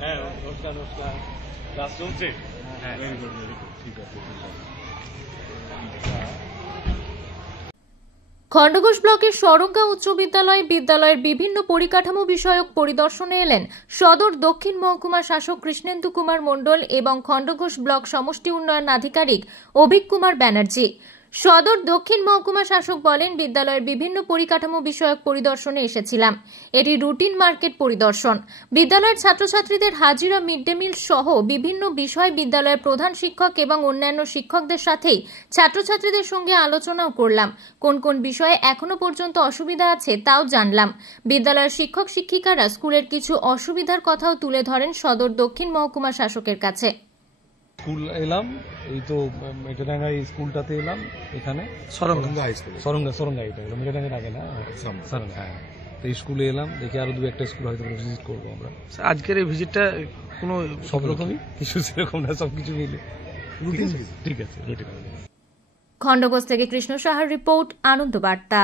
হ্যাঁ, নমস্কার নমস্কার। ক্লাস চলছে? হ্যাঁ, ঠিক আছে। খণ্ডঘোষ ব্লকের সরঙ্গা উচ্চ বিদ্যালয়ের বিভিন্ন পরিকাঠামো বিষয়ক পরিদর্শনে এলেন সদর দক্ষিণ মহকুমা শাসক কৃষ্ণেন্দু কুমার মণ্ডল এবং খণ্ডঘোষ ব্লক সমষ্টি উন্নয়ন আধিকারিক অভিক কুমার ব্যানার্জি। সদর দক্ষিণ মহকুমা শাসক বলেন, বিদ্যালয়ের বিভিন্ন পরিকাঠামো বিষয়ক পরিদর্শনে এসেছিলাম। এটি রুটিন মার্কেট পরিদর্শন। বিদ্যালয়ের ছাত্রছাত্রীদের হাজিরা, মিড ডে মিল সহ বিভিন্ন বিষয় বিদ্যালয়ের প্রধান শিক্ষক এবং অন্যান্য শিক্ষকদের সাথেই ছাত্রছাত্রীদের সঙ্গে আলোচনাও করলাম। কোন কোন বিষয়ে এখনো পর্যন্ত অসুবিধা আছে তাও জানলাম। বিদ্যালয়ের শিক্ষক শিক্ষিকারা স্কুলের কিছু অসুবিধার কথাও তুলে ধরেন সদর দক্ষিণ মহকুমা শাসকের কাছে। স্কুল এলাম, এই তো মেটাডাঙ্গা স্কুলটাতে এলাম, এখানে সরঙ্গা এটা এলাম, মেটাডাঙ্গার আগে না সরঙ্গা। হ্যাঁ, তো এই স্কুলে এলাম, দেখি আরো 2-1টা স্কুল হয়তো ভিজিট করবো আমরা। আজকের এই ভিজিটটা কোনো সব রকমই, কিছু সেরকম না, সবকিছু মিলে ঠিক আছে। খণ্ডঘোষ থেকে কৃষ্ণ সাহার রিপোর্ট, আনন্দ বার্তা।